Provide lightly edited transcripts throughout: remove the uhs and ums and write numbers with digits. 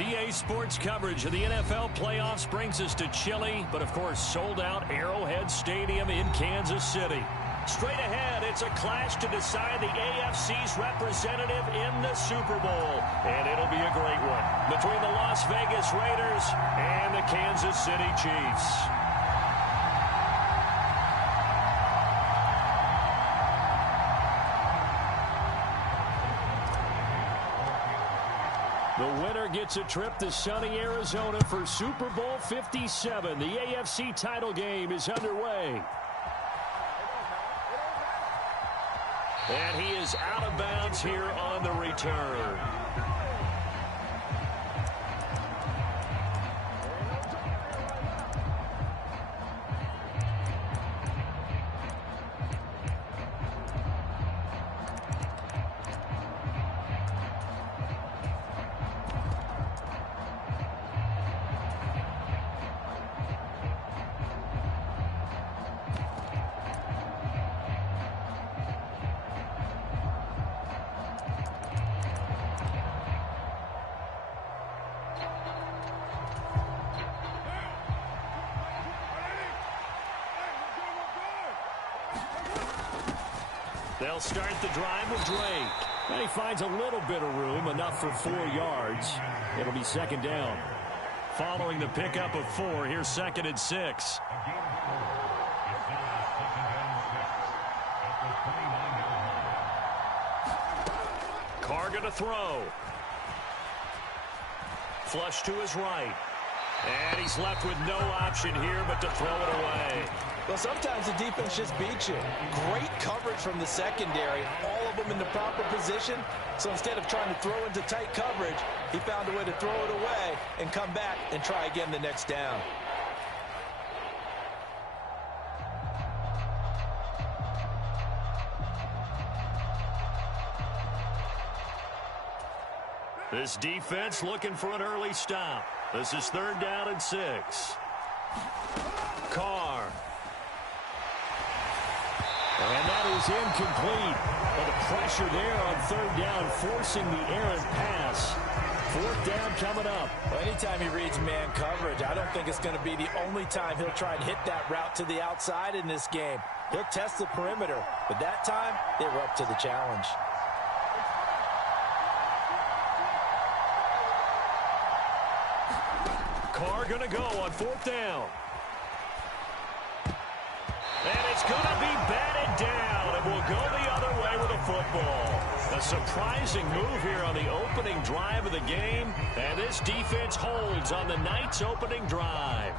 EA Sports coverage of the NFL playoffs brings us to chilly, but of course sold-out Arrowhead Stadium in Kansas City. Straight ahead, it's a clash to decide the AFC's representative in the Super Bowl. And it'll be a great one between the Las Vegas Raiders and the Kansas City Chiefs. The winner gets a trip to sunny Arizona for Super Bowl 57. The AFC title game is underway. And he is out of bounds here on the return. They'll start the drive with Drake. And he finds a little bit of room, enough for 4 yards. It'll be second down. Following the pickup of 4, here's 2nd and 6. Carr going to throw. Flush to his right. And he's left with no option here but to throw it away. Well, sometimes the defense just beats you. Great coverage from the secondary. All of them in the proper position. So instead of trying to throw into tight coverage, he found a way to throw it away and come back and try again the next down. This defense looking for an early stop. This is 3rd down and 6. Carr. And that is incomplete. But the pressure there on 3rd down, forcing the errant pass. 4th down coming up. Well, anytime he reads man coverage, I don't think it's going to be the only time he'll try and hit that route to the outside in this game. He'll test the perimeter, but that time, they were up to the challenge. Carr going to go on 4th down. And it's going to be batted down, and will go the other way with a football. A surprising move here on the opening drive of the game, and this defense holds on the night's opening drive.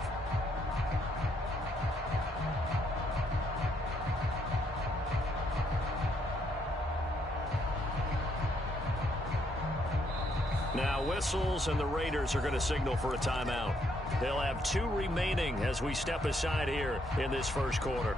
Now whistles, and the Raiders are going to signal for a timeout. They'll have 2 remaining as we step aside here in this first quarter.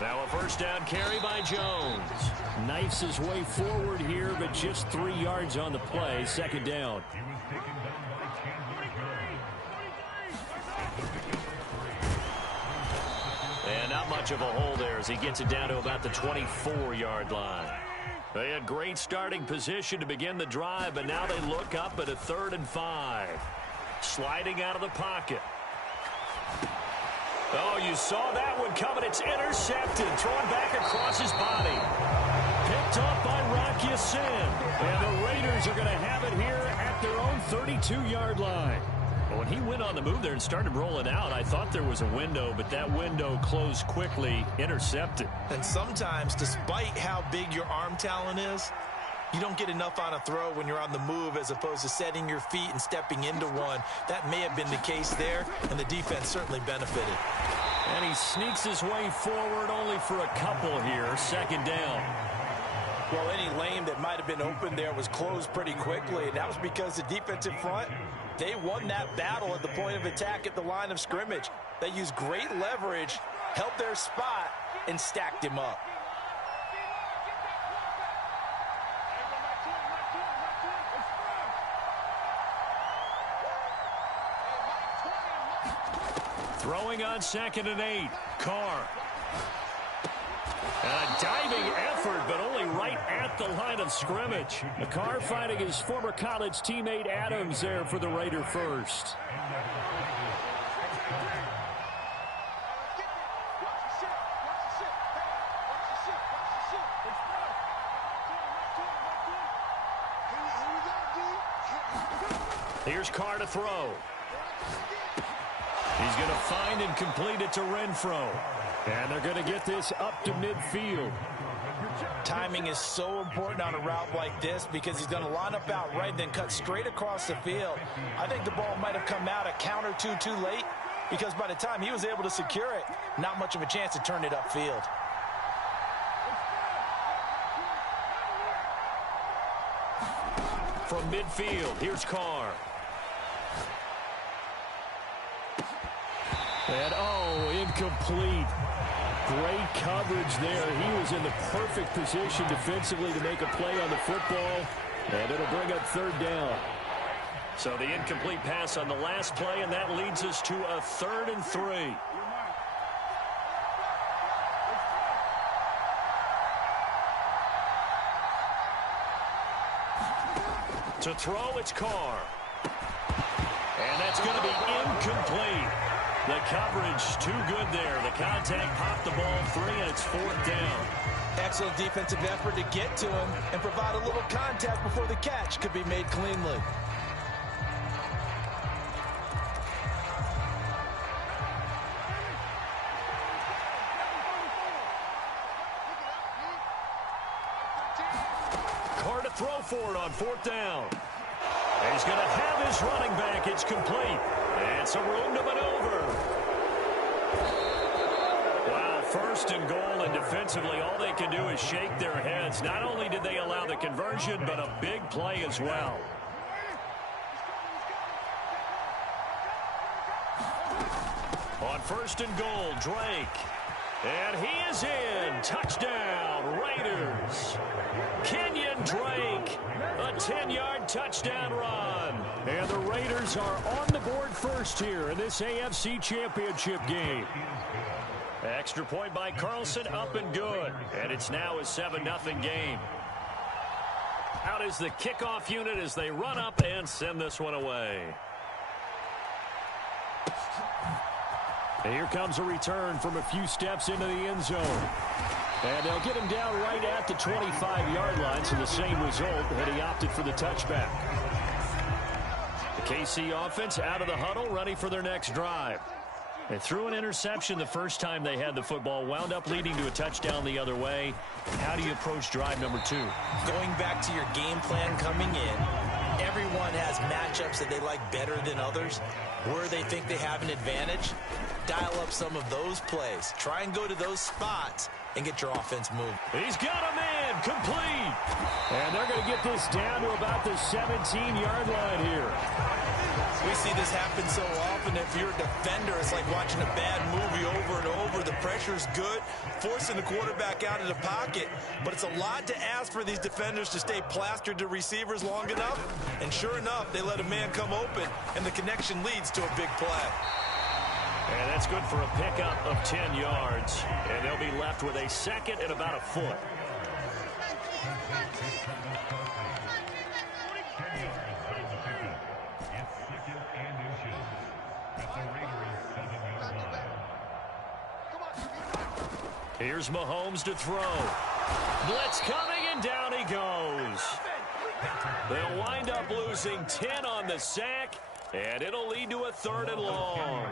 Now a first down carry by Jones. Knifes his way forward here, but just 3 yards on the play. 2nd down. And not much of a hole there as he gets it down to about the 24-yard line. They had great starting position to begin the drive, but now they look up at a 3rd and 5. Sliding out of the pocket. Oh, you saw that one coming. It's intercepted. Thrown back across his body. Picked off by Rocky Sin. And the Raiders are going to have it here at their own 32-yard line. When he went on the move there and started rolling out, I thought there was a window, but that window closed quickly, intercepted. And sometimes, despite how big your arm talent is, you don't get enough on a throw when you're on the move as opposed to setting your feet and stepping into one. That may have been the case there, and the defense certainly benefited. And he sneaks his way forward only for a couple here. 2nd down. Well, any lane that might have been open there was closed pretty quickly, and that was because the defensive front, they won that battle at the point of attack at the line of scrimmage. They used great leverage, held their spot, and stacked him up. Throwing on 2nd and 8. Carr. And a diving effort, but only right at the line of scrimmage. Carr finding his former college teammate Adams there for the Raider first. Here's Carr to throw. He's going to find and complete it to Renfro. And they're going to get this up to midfield. Timing is so important on a route like this because he's going to line up out right and then cut straight across the field. I think the ball might have come out a count or two too late because by the time he was able to secure it, not much of a chance to turn it upfield. From midfield, here's Carr. And, incomplete. Great coverage there. He was in the perfect position defensively to make a play on the football, and it'll bring up 3rd down. So the incomplete pass on the last play, and that leads us to a 3rd and 3. To throw, it's Carr. And that's going to be incomplete. The coverage too good there. The contact popped the ball 3, and it's 4th down. Excellent defensive effort to get to him and provide a little contact before the catch could be made cleanly. Carr to throw for it on 4th down. And he's going to have his running back. It's complete. And some room to maneuver. Wow, 1st and goal, and defensively all they can do is shake their heads. Not only did they allow the conversion, but a big play as well. On 1st and goal, Drake. And he is in. Touchdown, Raiders. Kenyon Drake, a 10-yard touchdown run. And the Raiders are on the board first here in this AFC Championship game. Extra point by Carlson, up and good. And it's now a 7-0 game. Out is the kickoff unit as they run up and send this one away. And here comes a return from a few steps into the end zone. And they'll get him down right at the 25-yard line, so the same result, and he opted for the touchback. The KC offense out of the huddle, ready for their next drive. They threw an interception the first time they had the football, wound up leading to a touchdown the other way. How do you approach drive number 2? Going back to your game plan coming in, everyone has matchups that they like better than others. Where they think they have an advantage, dial up some of those plays. Try and go to those spots and get your offense moving. He's got a man, complete. And they're going to get this down to about the 17-yard line here. We see this happen so often. If you're a defender, it's like watching a bad movie over and over. The pressure's good, forcing the quarterback out of the pocket. But it's a lot to ask for these defenders to stay plastered to receivers long enough. And sure enough, they let a man come open, and the connection leads to a big play. And that's good for a pickup of 10 yards. And they'll be left with a 2nd and about a foot. Here's Mahomes to throw. Blitz coming, and down he goes. They'll wind up losing 10 on the sack, and it'll lead to a 3rd and long.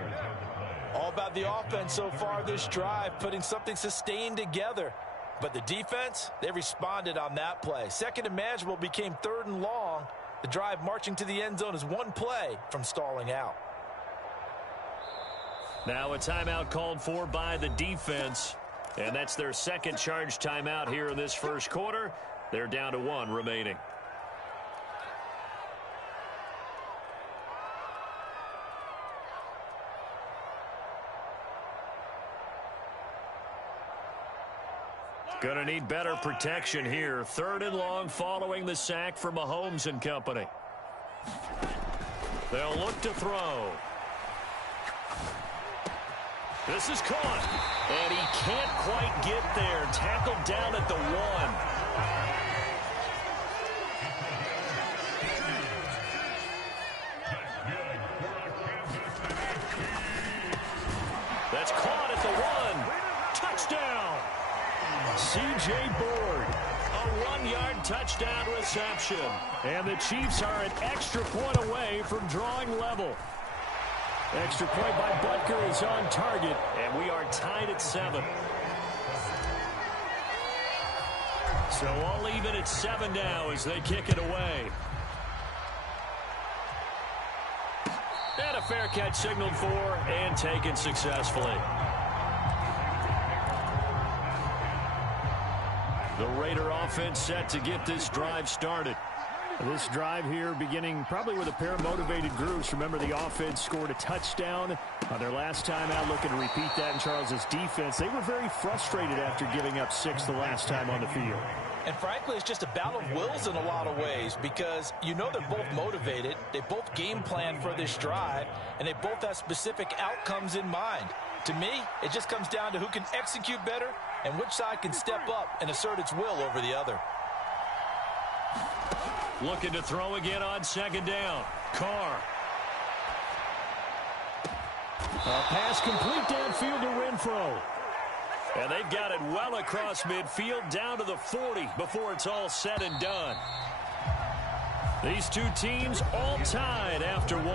All about the offense so far this drive, putting something sustained together. But the defense, they responded on that play. 2nd and manageable became 3rd and long. The drive marching to the end zone is one play from stalling out. Now a timeout called for by the defense. And that's their 2nd charge timeout here in this first quarter. They're down to 1 remaining. Going to need better protection here. 3rd and long following the sack from Mahomes and company. They'll look to throw. This is caught. And he can't quite get there. Tackled down at the 1. That's caught at the 1. Touchdown. C.J. Board. A 1-yard touchdown reception. And the Chiefs are an extra point away from drawing level. Extra point by Butker is on target, and we are tied at 7. So all even at 7 now as they kick it away. And a fair catch signaled for and taken successfully. The Raider offense set to get this drive started. This drive here beginning probably with a pair of motivated groups. Remember, the offense scored a touchdown on their last time out, looking to repeat that in Charles's defense. They were very frustrated after giving up 6 the last time on the field. And frankly, it's just a battle of wills in a lot of ways because you know they're both motivated. They both game plan for this drive, and they both have specific outcomes in mind. To me, it just comes down to who can execute better and which side can step up and assert its will over the other. Looking to throw again on 2nd down. Carr. A pass complete downfield to Renfro. And they've got it well across midfield down to the 40 before it's all said and done. These two teams all tied after 1.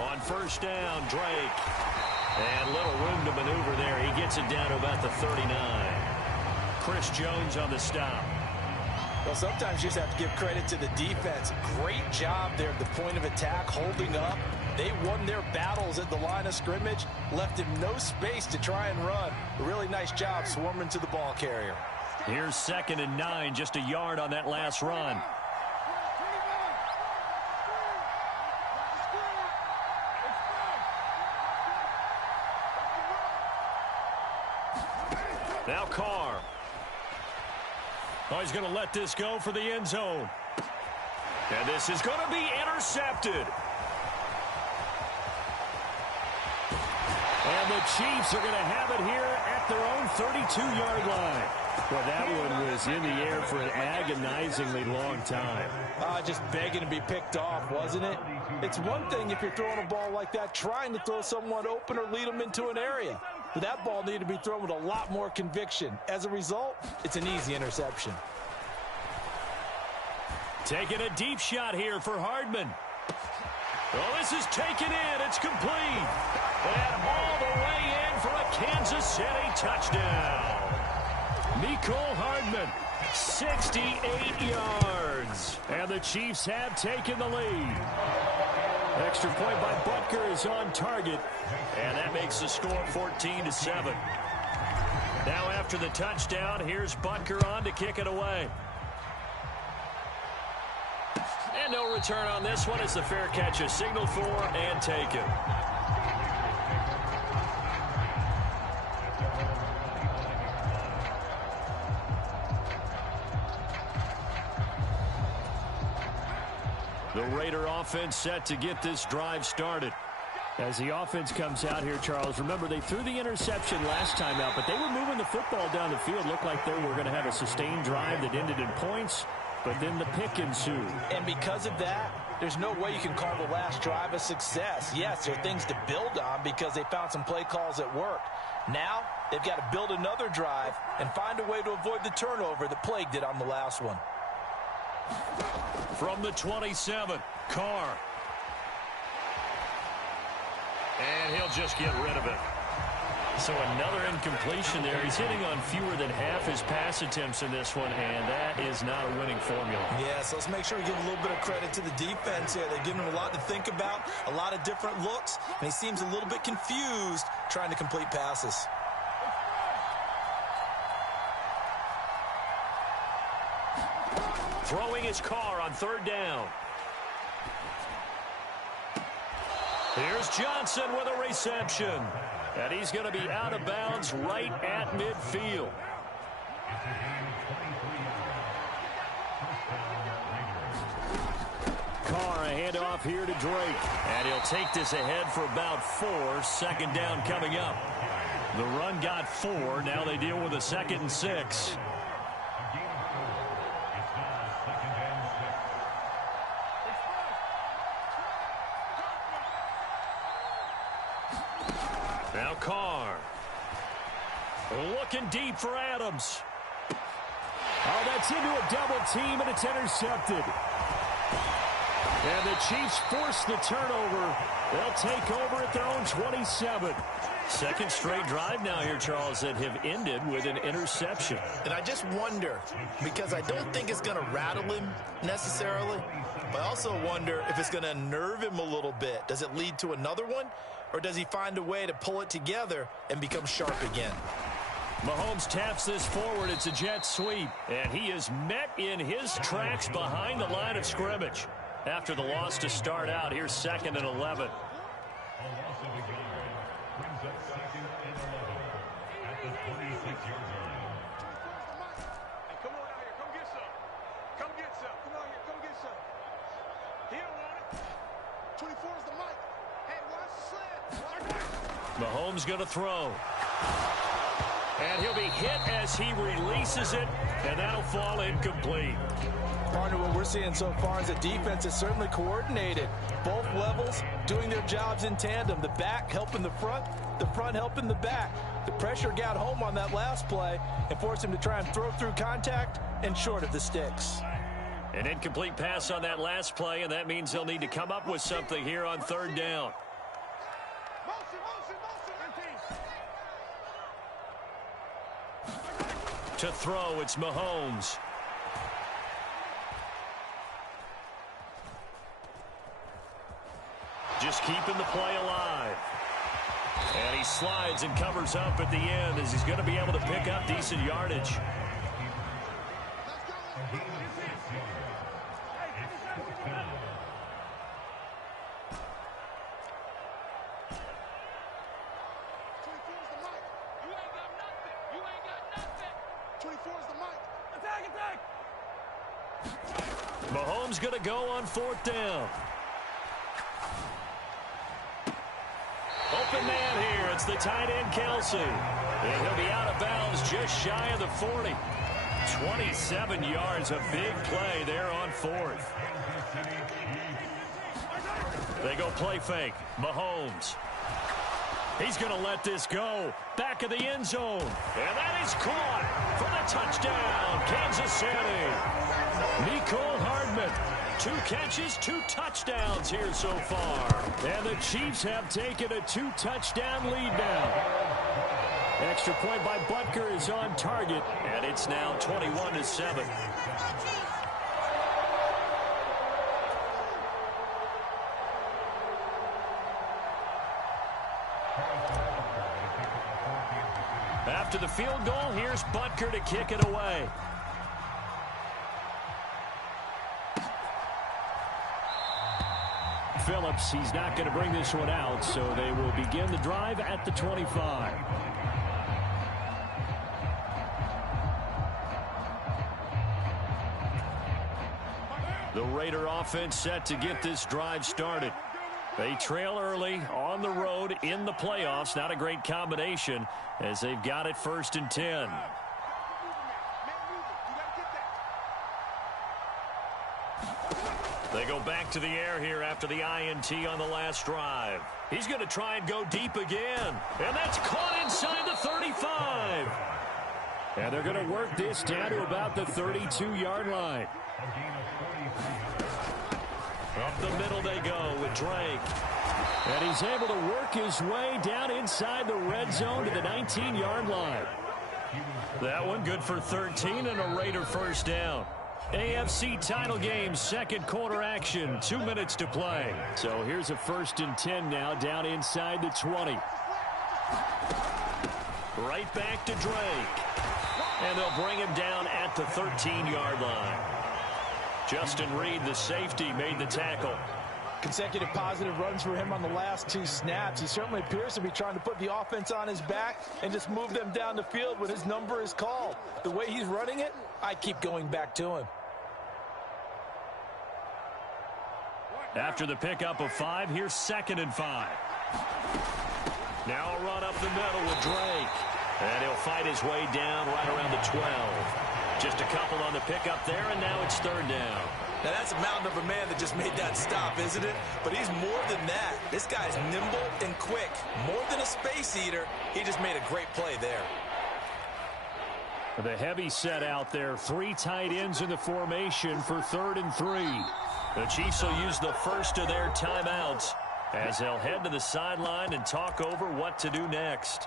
On 1st down, Drake. And little room to maneuver there. He gets it down to about the 39. Chris Jones on the stop. Well, sometimes you just have to give credit to the defense. Great job there at the point of attack, holding up. They won their battles at the line of scrimmage, left him no space to try and run. A really nice job swarming to the ball carrier. Here's 2nd and 9, just a yard on that last run. Now Carr. Oh, he's going to let this go for the end zone. And this is going to be intercepted. And the Chiefs are going to have it here at their own 32-yard line. Well, that one was in the air for an agonizingly long time. Just begging to be picked off, wasn't it? It's one thing if you're throwing a ball like that, trying to throw someone open or lead them into an area. But that ball needed to be thrown with a lot more conviction. As a result, it's an easy interception. Taking a deep shot here for Hardman. Oh, this is taken in. It's complete. And all the way in for a Kansas City touchdown. Mecole Hardman, 68 yards. And the Chiefs have taken the lead. Extra point by Butker is on target. And that makes the score 14-7. Now after the touchdown, here's Butker on to kick it away. And no return on this one as the fair catch is signaled for and taken. The Raider offense set to get this drive started. As the offense comes out here, Charles, remember they threw the interception last time out, but they were moving the football down the field. Looked like they were going to have a sustained drive that ended in points, but then the pick ensued. And because of that, there's no way you can call the last drive a success. Yes, there are things to build on because they found some play calls that worked. Now, they've got to build another drive and find a way to avoid the turnover that plagued it on the last one. From the 27, Carr. And he'll just get rid of it. So another incompletion there. He's hitting on fewer than half his pass attempts in this one, and that is not a winning formula. Yeah, so let's make sure we give a little bit of credit to the defense here. They're giving him a lot to think about, a lot of different looks, and he seems a little bit confused trying to complete passes. Throwing his Carr on 3rd down. Here's Johnson with a reception. And he's going to be out of bounds right at midfield. Carr, a handoff here to Drake. And he'll take this ahead for about 4. 2nd down coming up. The run got 4. Now they deal with a 2nd and 6. Now Carr. Looking deep for Adams. Oh, that's into a double team, and it's intercepted. And the Chiefs force the turnover. They'll take over at their own 27. 2nd straight drive now here, Charles, that have ended with an interception. And I just wonder, because I don't think it's going to rattle him necessarily, but I also wonder if it's going to unnerve him a little bit. Does it lead to another one, or does he find a way to pull it together and become sharp again? Mahomes taps this forward. It's a jet sweep. And he is met in his tracks behind the line of scrimmage. After the loss to start out, here's 2nd and 11. Mahomes going to throw. And he'll be hit as he releases it, and that'll fall incomplete. Partner, what we're seeing so far is the defense is certainly coordinated. Both levels doing their jobs in tandem. The back helping the front helping the back. The pressure got home on that last play and forced him to try and throw through contact and short of the sticks. An incomplete pass on that last play, and that means they'll need to come up with something here on 3rd down. To throw, it's Mahomes. Just keeping the play alive. And he slides and covers up at the end as he's going to be able to pick up decent yardage. Mahomes going to go on 4th down. Open man here. It's the tight end, Kelsey. And he'll be out of bounds just shy of the 40. 27 yards, a big play there on 4th. They go play fake. Mahomes. He's going to let this go. Back of the end zone. And that is caught for the touchdown, Kansas City. Mecole Hardman. 2 catches, 2 touchdowns here so far. And the Chiefs have taken a 2-touchdown lead now. Extra point by Butker is on target, and it's now 21-7. After the field goal, here's Butker to kick it away. Phillips, he's not going to bring this one out, so they will begin the drive at the 25. The Raider offense set to get this drive started. They trail early on the road in the playoffs. Not a great combination as they've got it 1st and 10. They go back to the air here after the INT on the last drive. He's going to try and go deep again. And that's caught inside the 35. And they're going to work this down to about the 32-yard line. Up the middle they go with Drake. And he's able to work his way down inside the red zone to the 19-yard line. That one good for 13 and a Raider 1st down. AFC title game, 2nd quarter action, 2 minutes to play. So here's a 1st and 10 now down inside the 20. Right back to Drake. And they'll bring him down at the 13-yard line. Justin Reed, the safety, made the tackle. Consecutive positive runs for him on the last 2 snaps. He certainly appears to be trying to put the offense on his back and just move them down the field when his number is called. The way he's running it, I keep going back to him. After the pickup of 5, here's 2nd and 5. Now a run up the middle with Drake. And he'll fight his way down right around the 12. Just a couple on the pickup there, and now it's 3rd down. Now, that's a mountain of a man that just made that stop, isn't it? But he's more than that. This guy's nimble and quick. More than a space eater, he just made a great play there. The heavy set out there. 3 tight ends in the formation for 3rd and 3. The Chiefs will use the first of their timeouts as they'll head to the sideline and talk over what to do next.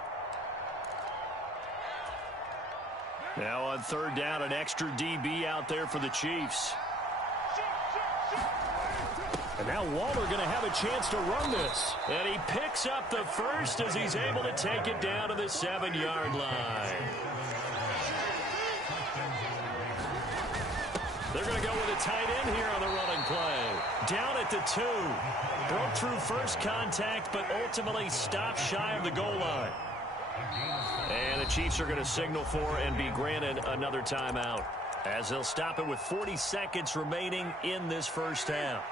Now on 3rd down, an extra DB out there for the Chiefs. And now Waller going to have a chance to run this. And he picks up the first as he's able to take it down to the 7-yard line. They're going to go with a tight end here on the running play. Down at the 2. Broke through first contact, but ultimately stopped shy of the goal line. And the Chiefs are going to signal for and be granted another timeout, as they'll stop it with 40 seconds remaining in this first half.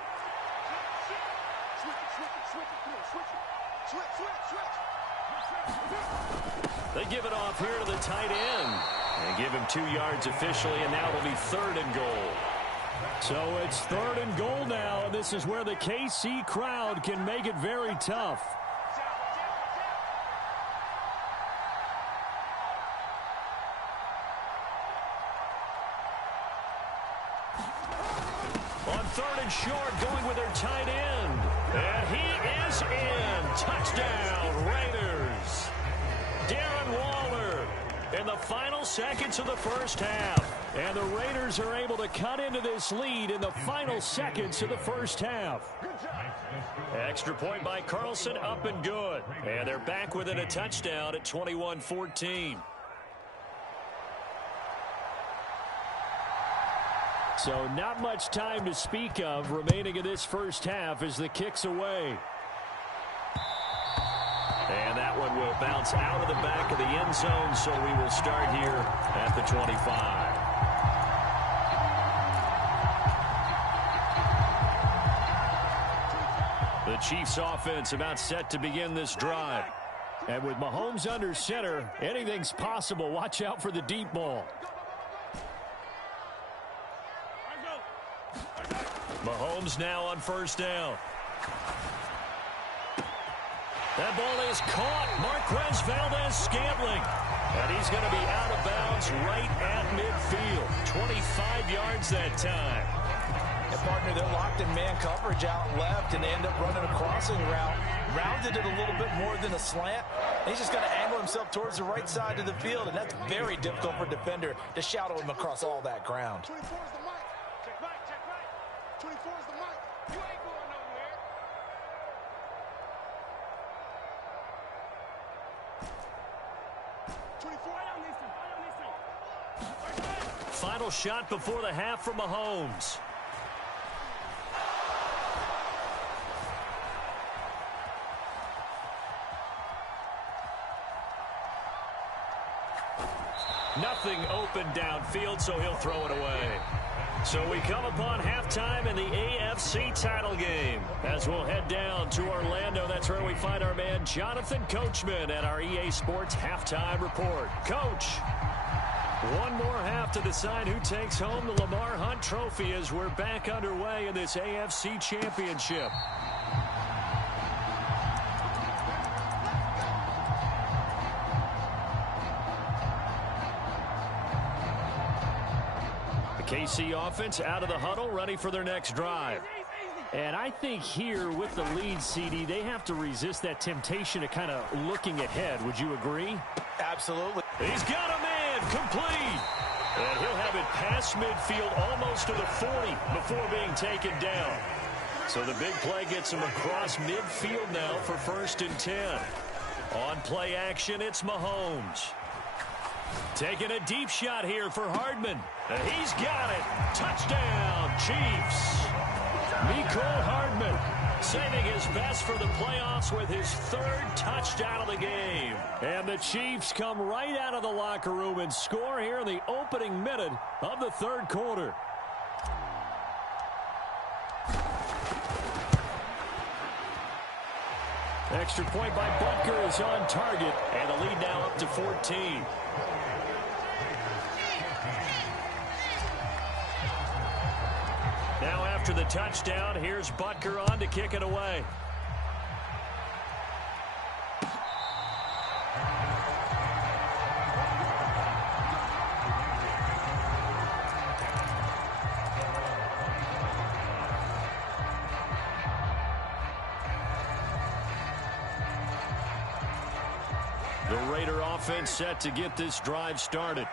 They give it off here to the tight end. And give him 2 yards officially, and now it'll be 3rd and goal. So it's 3rd and goal now, and this is where the KC crowd can make it very tough. On 3rd and short, going with their tight end. And he is in. Touchdown, Raiders. Darren Waller in the final seconds of the first half. And the Raiders are able to cut into this lead in the final seconds of the first half. Extra point by Carlson, up and good. And they're back within a touchdown at 21-14. So not much time to speak of remaining in this first half as the kick's away. And that one will bounce out of the back of the end zone, so we will start here at the 25. The Chiefs offense about set to begin this drive. And with Mahomes under center, anything's possible. Watch out for the deep ball. Mahomes now on 1st down. That ball is caught. Marquez Valdez-Scantling. And he's going to be out of bounds right at midfield. 25 yards that time. And partner, they're locked in man coverage out left, and they end up running a crossing route. Rounded it a little bit more than a slant. And he's just going to angle himself towards the right side of the field, and that's very difficult for a defender to shadow him across all that ground. 24 is the mic. Check right, check right. 24 is the mic. You ain't going nowhere. Final shot before the half for Mahomes. Nothing open downfield, so he'll throw it away. So we come upon halftime in the AFC title game. As we'll head down to Orlando, that's where we find our man Jonathan Coachman at our EA Sports Halftime Report. Coach, one more half to decide who takes home the Lamar Hunt Trophy as we're back underway in this AFC Championship. KC offense out of the huddle, ready for their next drive. And I think here with the lead, CD, they have to resist that temptation of kind of looking ahead. Would you agree? Absolutely. He's got a man, complete. And he'll have it past midfield almost to the 40 before being taken down. So the big play gets him across midfield now for 1st and 10. On play action, it's Mahomes. Taking a deep shot here for Hardman. And he's got it. Touchdown, Chiefs. Mecole Hardman Saving his best for the playoffs with his third touchdown of the game. And the Chiefs come right out of the locker room and score here in the opening minute of the third quarter. Extra point by Butker is on target, and the lead now up to 14. Now after the touchdown, here's Butker on to kick it away. The Raider offense set to get this drive started.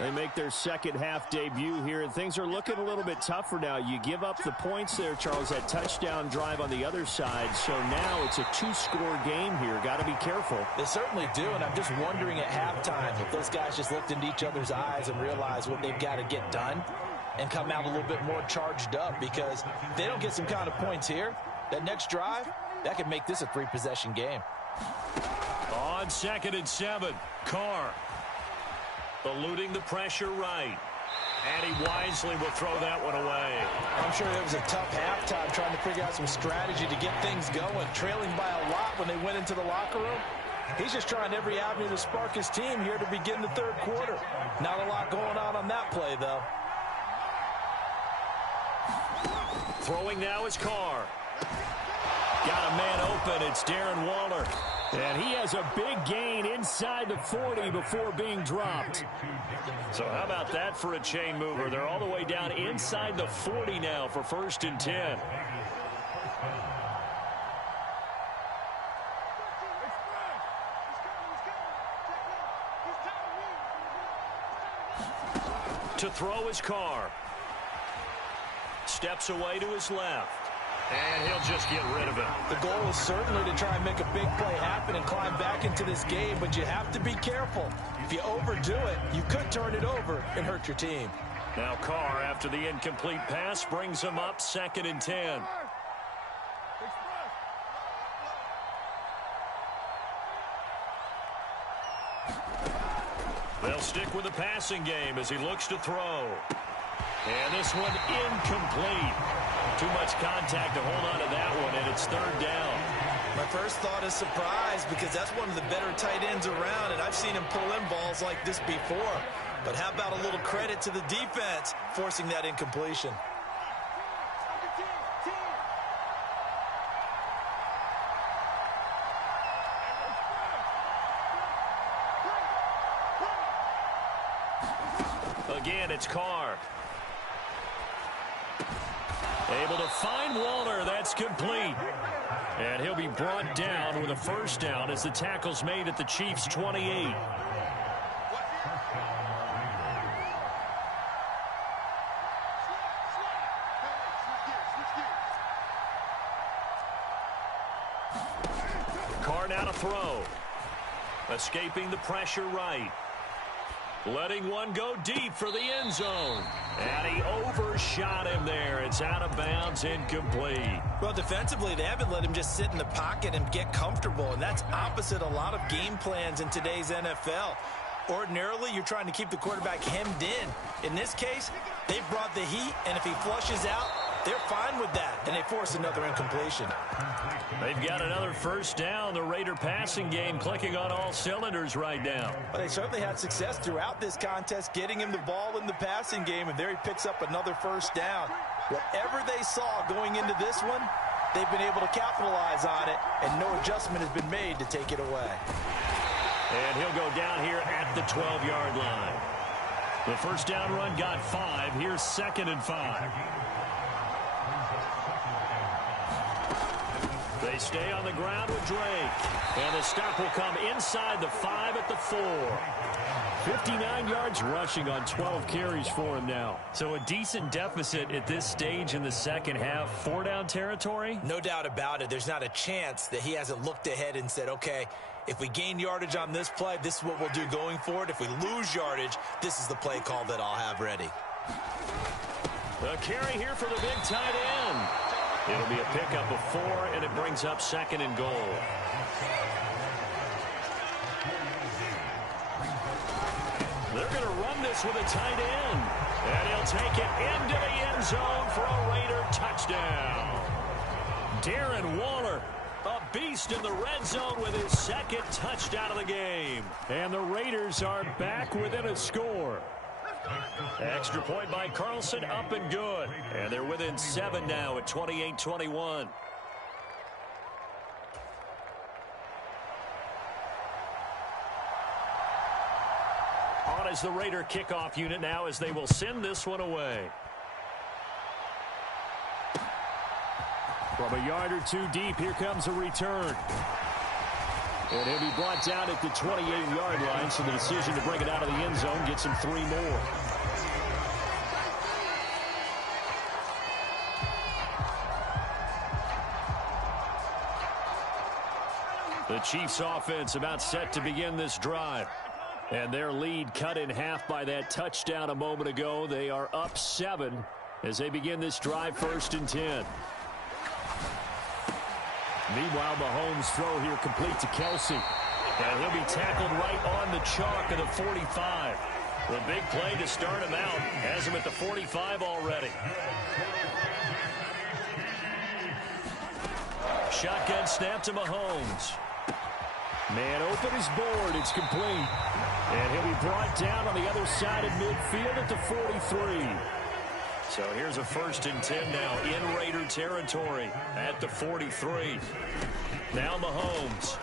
They make their second half debut here, and things are looking a little bit tougher now. You give up the points there, Charles, that touchdown drive on the other side. So now it's a two-score game here. Got to be careful. They certainly do, and I'm just wondering at halftime if those guys just looked into each other's eyes and realized what they've got to get done and come out a little bit more charged up, because if they don't get some kind of points here, that next drive, that could make this a three-possession game. On 2nd and 7, Carr. Eluding the pressure right. And he wisely will throw that one away. I'm sure it was a tough halftime trying to figure out some strategy to get things going. Trailing by a lot when they went into the locker room. He's just trying every avenue to spark his team here to begin the third quarter. Not a lot going on that play, though. Throwing now is Carr. Got a man open. It's Darren Waller. And he has a big gain inside the 40 before being dropped. So how about that for a chain mover? They're all the way down inside the 40 now for 1st and 10. To throw his Carr. Steps away to his left. And he'll just get rid of it. The goal is certainly to try and make a big play happen and climb back into this game, but you have to be careful. If you overdo it, you could turn it over and hurt your team. Now Carr, after the incomplete pass, brings him up 2nd and 10. They'll stick with the passing game as he looks to throw. And this one incomplete. Too much contact to hold on to that one, and it's 3rd down. My first thought is surprise, because that's one of the better tight ends around, and I've seen him pull in balls like this before. But how about a little credit to the defense forcing that incompletion? Again, it's Carr. Able to find Waller. That's complete. And he'll be brought down with a 1st down as the tackle's made at the Chiefs' 28. Carr now to throw. Escaping the pressure right. Letting one go deep for the end zone. And he overshot him there. It's out of bounds, incomplete. Well, defensively, they haven't let him just sit in the pocket and get comfortable, and that's opposite a lot of game plans in today's NFL. Ordinarily, you're trying to keep the quarterback hemmed in. In this case, they brought the heat, and if he flushes out, they're fine with that, and they force another incompletion. They've got another 1st down. The Raider passing game clicking on all cylinders right now. Well, they certainly had success throughout this contest, getting him the ball in the passing game, and there he picks up another 1st down. Whatever they saw going into this one, they've been able to capitalize on it, and no adjustment has been made to take it away. And he'll go down here at the 12-yard line. The 1st down run got 5. Here's 2nd and 5. They stay on the ground with Drake. And the stop will come inside the 5 at the 4. 59 yards rushing on 12 carries for him now. So a decent deficit at this stage in the second half. 4-down territory? No doubt about it. There's not a chance that he hasn't looked ahead and said, okay, if we gain yardage on this play, this is what we'll do going forward. If we lose yardage, this is the play call that I'll have ready. A carry here for the big tight end. It'll be a pickup of 4, and it brings up 2nd and goal. They're going to run this with a tight end. And he'll take it into the end zone for a Raider touchdown. Darren Waller, a beast in the red zone with his 2nd touchdown of the game. And the Raiders are back within a score. Extra point by Carlson, up and good. And they're within 7 now at 28-21. On as the Raider kickoff unit now as they will send this one away. From a yard or 2 deep, here comes a return. And he'll be brought down at the 28-yard line, so the decision to bring it out of the end zone gets him 3 more. The Chiefs offense about set to begin this drive. And their lead cut in half by that touchdown a moment ago. They are up 7 as they begin this drive, 1st and 10. Meanwhile, Mahomes' throw here complete to Kelsey. And he'll be tackled right on the chalk of the 45. The big play to start him out has him at the 45 already. Shotgun snap to Mahomes. Man open his board. It's complete. And he'll be brought down on the other side of midfield at the 43. So here's a 1st and 10 now in Raider territory at the 43. Now Mahomes.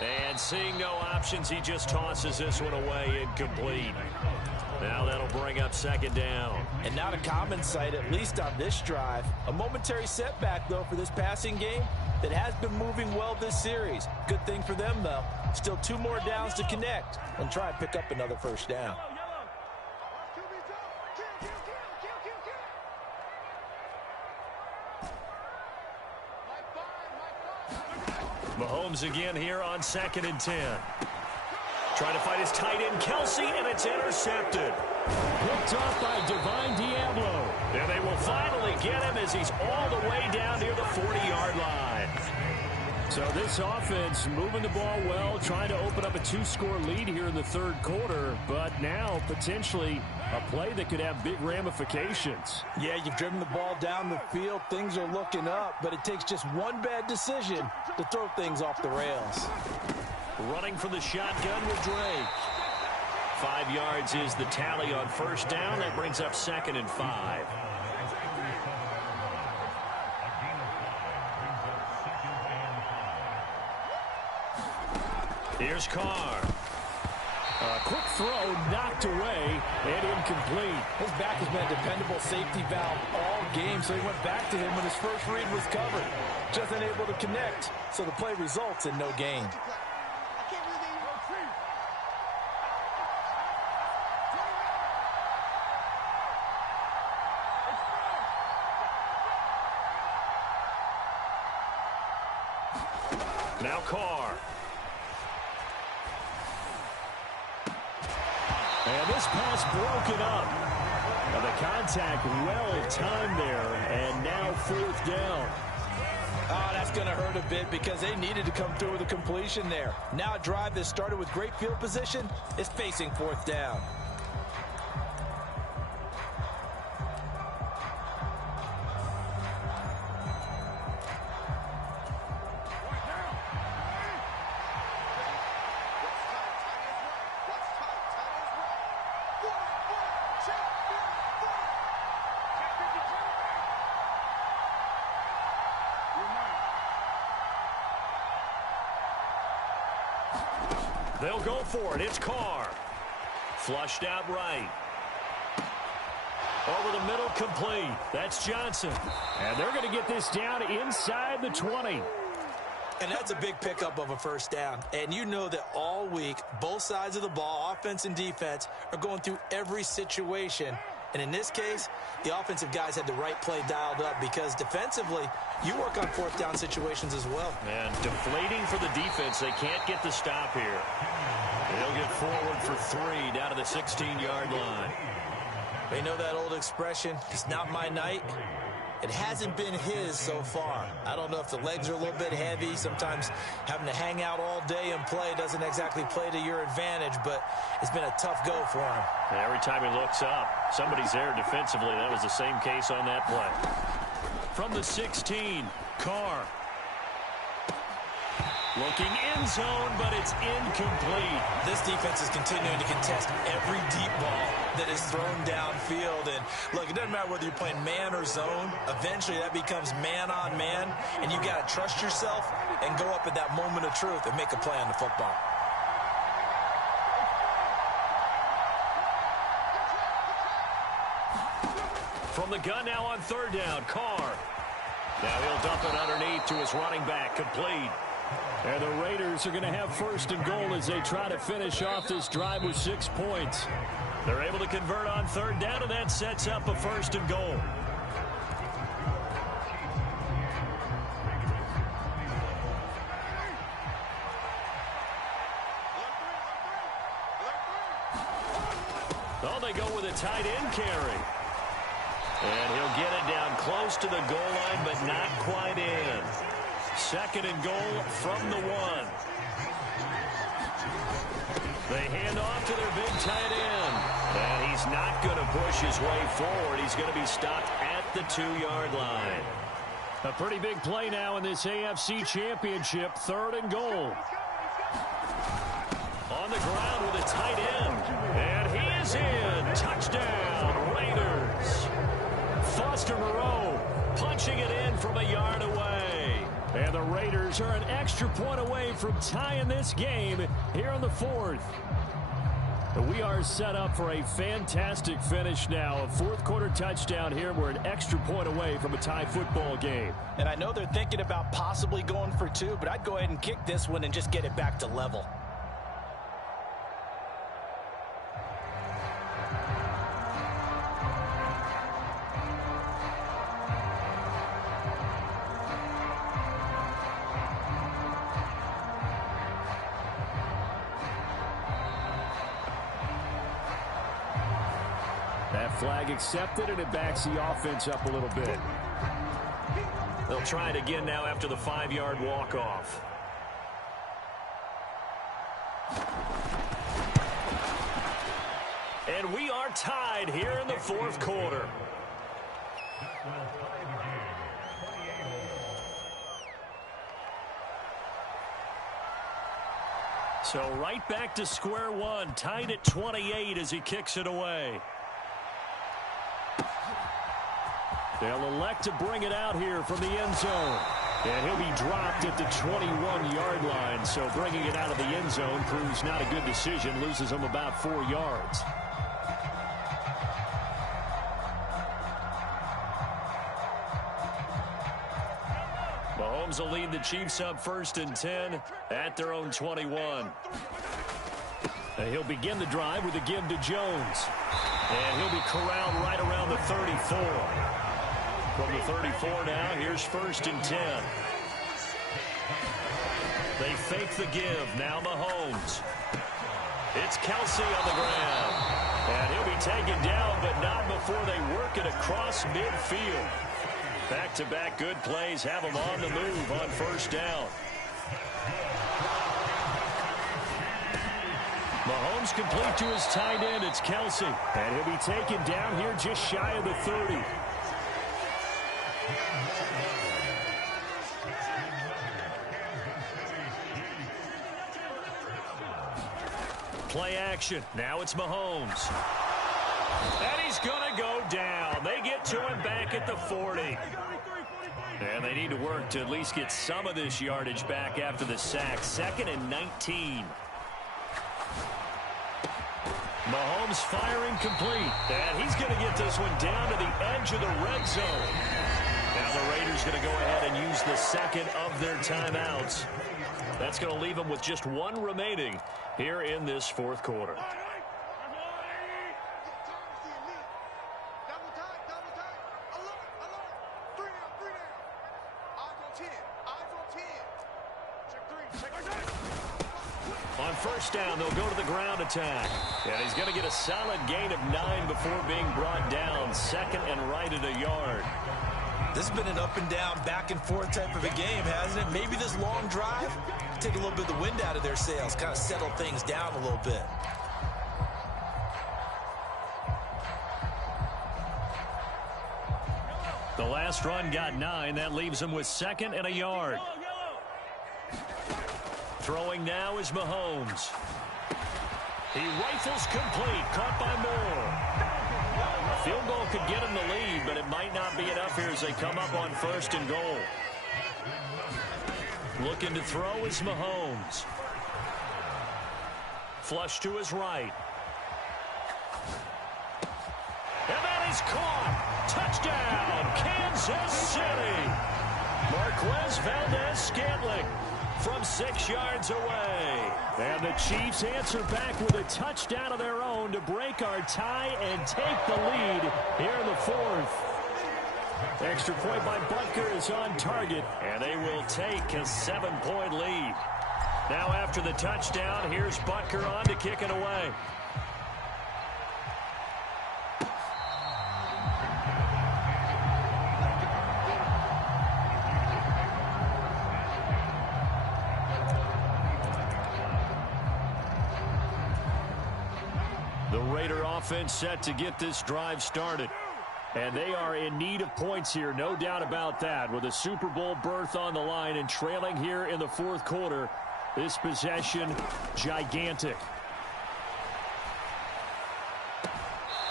And seeing no options, he just tosses this one away incomplete. Now that'll bring up 2nd down. And not a common sight, at least on this drive. A momentary setback, though, for this passing game that has been moving well this series. Good thing for them, though. Still 2 more downs to connect and try and pick up another 1st down. Mahomes again here on 2nd and 10. Trying to find his tight end, Kelsey, and it's intercepted. Picked off by Divine Diablo. And they will finally get him as he's all the way down near the 40-yard line. So this offense moving the ball well, trying to open up a 2-score lead here in the 3rd quarter, but now potentially a play that could have big ramifications. Yeah, you've driven the ball down the field. Things are looking up, but it takes just one bad decision to throw things off the rails. Running for the shotgun with Drake. 5 yards is the tally on 1st down. That brings up 2nd and 5. Here's Carr. A quick throw knocked away and incomplete. His back has been a dependable safety valve all game, so he went back to him when his first read was covered. Just unable to connect, so the play results in no gain. Now Carr. And this pass broken up. Now the contact well timed there, and now 4th down. Oh, that's going to hurt a bit because they needed to come through with a completion there. Now a drive that started with great field position is facing 4th down. They'll go for it. It's Carr. Flushed out right. Over the middle, complete. That's Johnson. And they're going to get this down inside the 20. And that's a big pickup of a 1st down. And you know that all week, both sides of the ball, offense and defense, are going through every situation. And in this case, the offensive guys had the right play dialed up because defensively, you work on 4th down situations as well. And deflating for the defense. They can't get the stop here. They'll get forward for 3 down to the 16-yard line. They know that old expression, it's not my night. It hasn't been his so far. I don't know if the legs are a little bit heavy. Sometimes having to hang out all day and play doesn't exactly play to your advantage, but it's been a tough go for him. And every time he looks up, somebody's there defensively. That was the same case on that play. From the 16, Carr. Looking in zone, but it's incomplete. This defense is continuing to contest every deep ball that is thrown downfield. And look, it doesn't matter whether you're playing man or zone. Eventually, that becomes man on man, and you got to trust yourself and go up at that moment of truth and make a play on the football. From the gun now on third down, Carr. Now he'll dump it underneath to his running back, complete. And the Raiders are going to have first and goal as they try to finish off this drive with 6 points. They're able to convert on third down, and that sets up a first and goal. Oh, they go with a tight end carry. And he'll get it down close to the goal line, but not quite in. Second and goal from the 1. They hand off to their big tight end. And he's not going to push his way forward. He's going to be stopped at the 2-yard line. A pretty big play now in this AFC Championship. Third and goal. On the ground with a tight end. And he is in. Touchdown, Raiders. Foster Moreau punching it in from a yard away. And the Raiders are an extra point away from tying this game here in the 4th. We are set up for a fantastic finish now. A fourth-quarter touchdown here. We're an extra point away from a tie football game. And I know they're thinking about possibly going for 2, but I'd go ahead and kick this one and just get it back to level. Flag accepted, and it backs the offense up a little bit. They'll try it again now after the 5-yard walk-off. And we are tied here in the 4th quarter. So right back to square one, tied at 28 as he kicks it away. They'll elect to bring it out here from the end zone. And he'll be dropped at the 21-yard line. So bringing it out of the end zone proves not a good decision. Loses him about 4 yards. Mahomes will lead the Chiefs up 1st and 10 at their own 21. And he'll begin the drive with a give to Jones. And he'll be corralled right around the 34. From the 34 now, here's 1st and 10. They fake the give. Now Mahomes. It's Kelsey on the ground. And he'll be taken down, but not before they work it across midfield. Back-to-back good plays have him on the move on 1st down. Mahomes complete to his tight end. It's Kelsey. And he'll be taken down here just shy of the 30. Play action. Now it's Mahomes. And he's going to go down. They get to him back at the 40. And they need to work to at least get some of this yardage back after the sack. 2nd and 19. Mahomes firing complete. And he's going to get this one down to the edge of the red zone. Now the Raiders going to go ahead and use the 2nd of their timeouts. That's going to leave them with just 1 remaining here in this 4th quarter. On 1st down, and they'll go to the ground attack. And he's going to get a solid gain of 9 before being brought down. Second and right at a yard. This has been an up and down, back and forth type of a game, hasn't it? Maybe this long drive, take a little bit of the wind out of their sails, kind of settle things down a little bit. The last run got 9. That leaves him with second and a yard. Throwing now is Mahomes. He rifles complete, caught by Moore. Field goal could get him the lead, but it might not be enough here as they come up on first and goal. Looking to throw is Mahomes. Flush to his right. And that is caught. Touchdown, Kansas City. Marquez Valdez-Scantling from 6 yards away. And the Chiefs answer back with a touchdown of their own to break our tie and take the lead here in the fourth. Extra point by Butker is on target, and they will take a 7-point lead. Now after the touchdown, here's Butker on to kick it away. The Raider offense set to get this drive started. And they are in need of points here, no doubt about that. With a Super Bowl berth on the line and trailing here in the fourth quarter, this possession gigantic.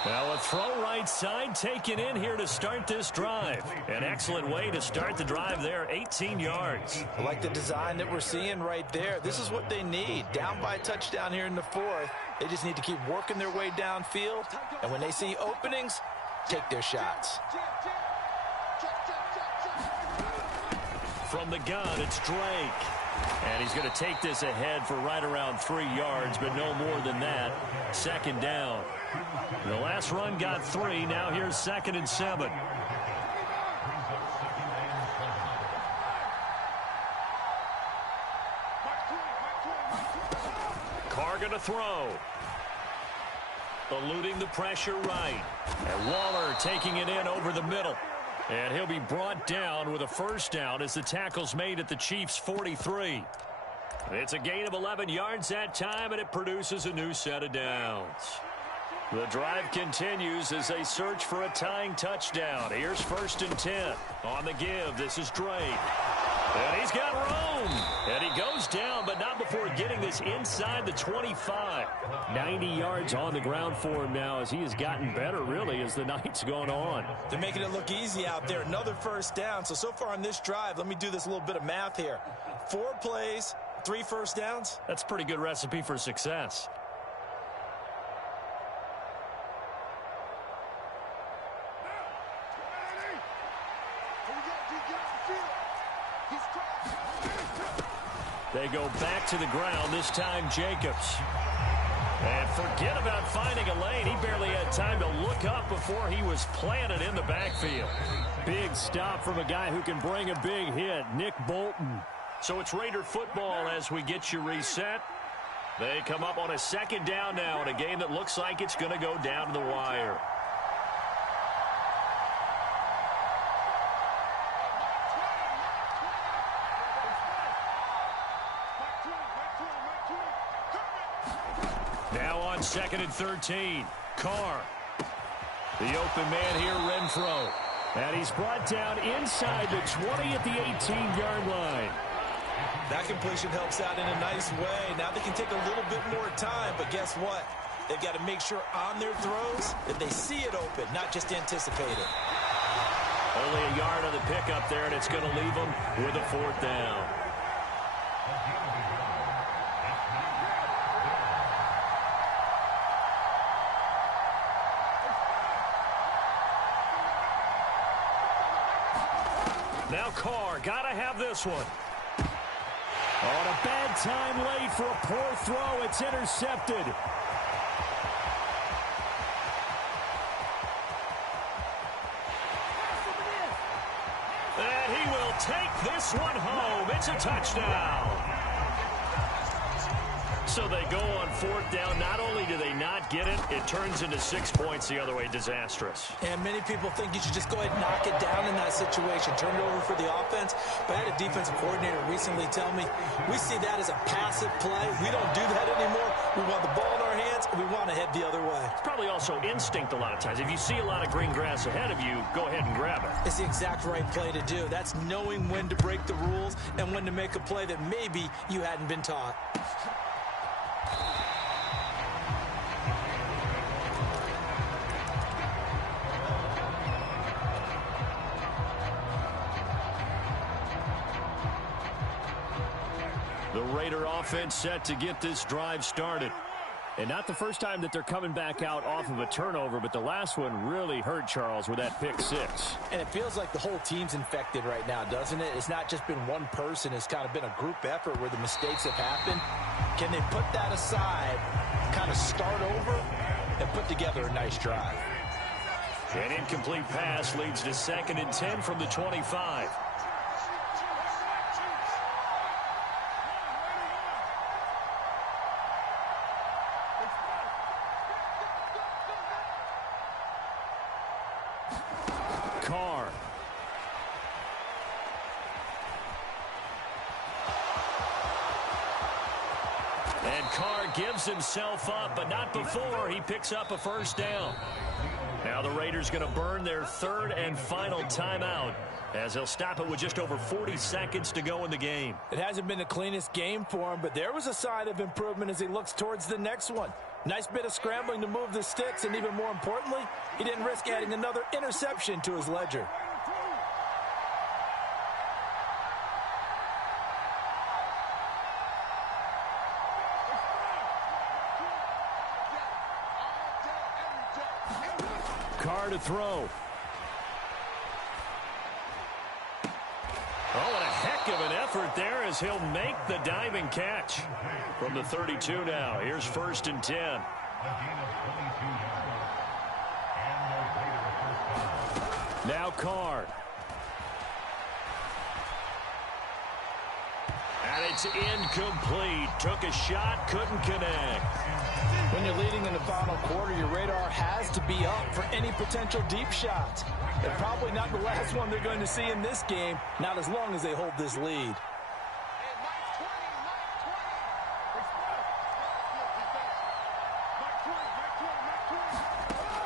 Well, a throw right side taken in here to start this drive. An excellent way to start the drive there, 18 yards. I like the design that we're seeing right there. This is what they need. Down by a touchdown here in the fourth. They just need to keep working their way downfield. And when they see openings, take their shots. From the gun, it's Drake. And he's going to take this ahead for right around 3 yards, but no more than that. Second down. The last run got 3. Now here's 2nd and 7. Carr going to throw. Eluding the pressure right. And Waller taking it in over the middle. And he'll be brought down with a first down as the tackle's made at the Chiefs' 43. It's a gain of 11 yards that time, and it produces a new set of downs. The drive continues as they search for a tying touchdown. Here's 1st and 10. On the give, this is Drake. And he's got room. And he goes down, but not before getting this inside the 25. 90 yards on the ground for him now as he has gotten better, really, as the night's gone on. They're making it look easy out there. Another first down. So far on this drive, let me do this little bit of math here. 4 plays, 3 first downs. That's a pretty good recipe for success. They go back to the ground, this time Jacobs. And forget about finding a lane. He barely had time to look up before he was planted in the backfield. Big stop from a guy who can bring a big hit, Nick Bolton. So it's Raider football as we get you reset. They come up on a 2nd down now in a game that looks like it's going to go down to the wire. Now on 2nd and 13. Carr. The open man here, Renfro. And he's brought down inside the 20 at the 18-yard line. That completion helps out in a nice way. Now they can take a little bit more time, but guess what? They've got to make sure on their throws that they see it open, not just anticipate it. Only a yard on the pickup there, and it's going to leave them with a 4th down. Now Carr, gotta have this one. On a bad time late for a poor throw, it's intercepted. And he will take this one home. It's a touchdown. So they go on fourth down. Not only do they not get it, it turns into 6 points the other way. Disastrous. And many people think you should just go ahead and knock it down in that situation. Turn it over for the offense. But I had a defensive coordinator recently tell me, we see that as a passive play. We don't do that anymore. We want the ball in our hands, and we want to head the other way. It's probably also instinct a lot of times. If you see a lot of green grass ahead of you, go ahead and grab it. It's the exact right play to do. That's knowing when to break the rules and when to make a play that maybe you hadn't been taught. The Raider offense set to get this drive started. And not the first time that they're coming back out off of a turnover, but the last one really hurt Charles with that pick six. And it feels like the whole team's infected right now, doesn't it? It's not just been one person. It's kind of been a group effort where the mistakes have happened. Can they put that aside, kind of start over, and put together a nice drive? An incomplete pass leads to 2nd and 10 from the 25. Carr. And Carr gives himself up, but not before he picks up a first down. Now the Raiders going to burn their 3rd and final timeout as they'll stop it with just over 40 seconds to go in the game. It hasn't been the cleanest game for him, but there was a sign of improvement as he looks towards the next one. Nice bit of scrambling to move the sticks, and even more importantly, he didn't risk adding another interception to his ledger. Carr to throw. Oh, and a heck of an effort there as he'll make the diving catch. From the 32 now, here's 1st and 10. Now Carr. And it's incomplete. Took a shot, couldn't connect. When you're leading in the final quarter, your radar has to be up for any potential deep shots. And probably not the last one they're going to see in this game, not as long as they hold this lead.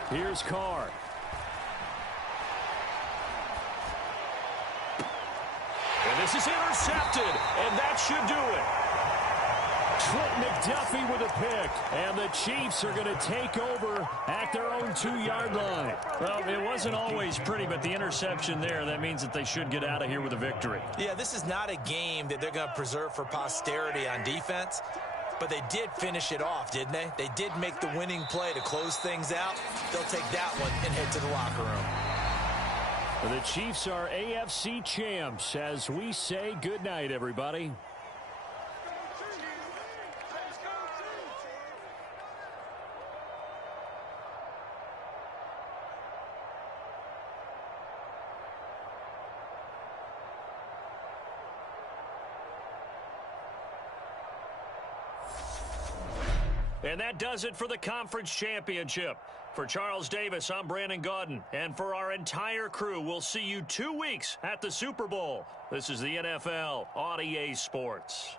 Here's Carr. And this is intercepted, and that should do it. Trent McDuffie with a pick, and the Chiefs are going to take over at their own 2-yard line. Well, it wasn't always pretty, but the interception there, that means that they should get out of here with a victory. Yeah, this is not a game that they're going to preserve for posterity on defense, but they did finish it off, didn't they? They did make the winning play to close things out. They'll take that one and head to the locker room. The Chiefs are AFC champs as we say goodnight, everybody. And that does it for the conference championship. For Charles Davis, I'm Brandon Gaudin. And for our entire crew, we'll see you 2 weeks at the Super Bowl. This is the NFL on EA Sports.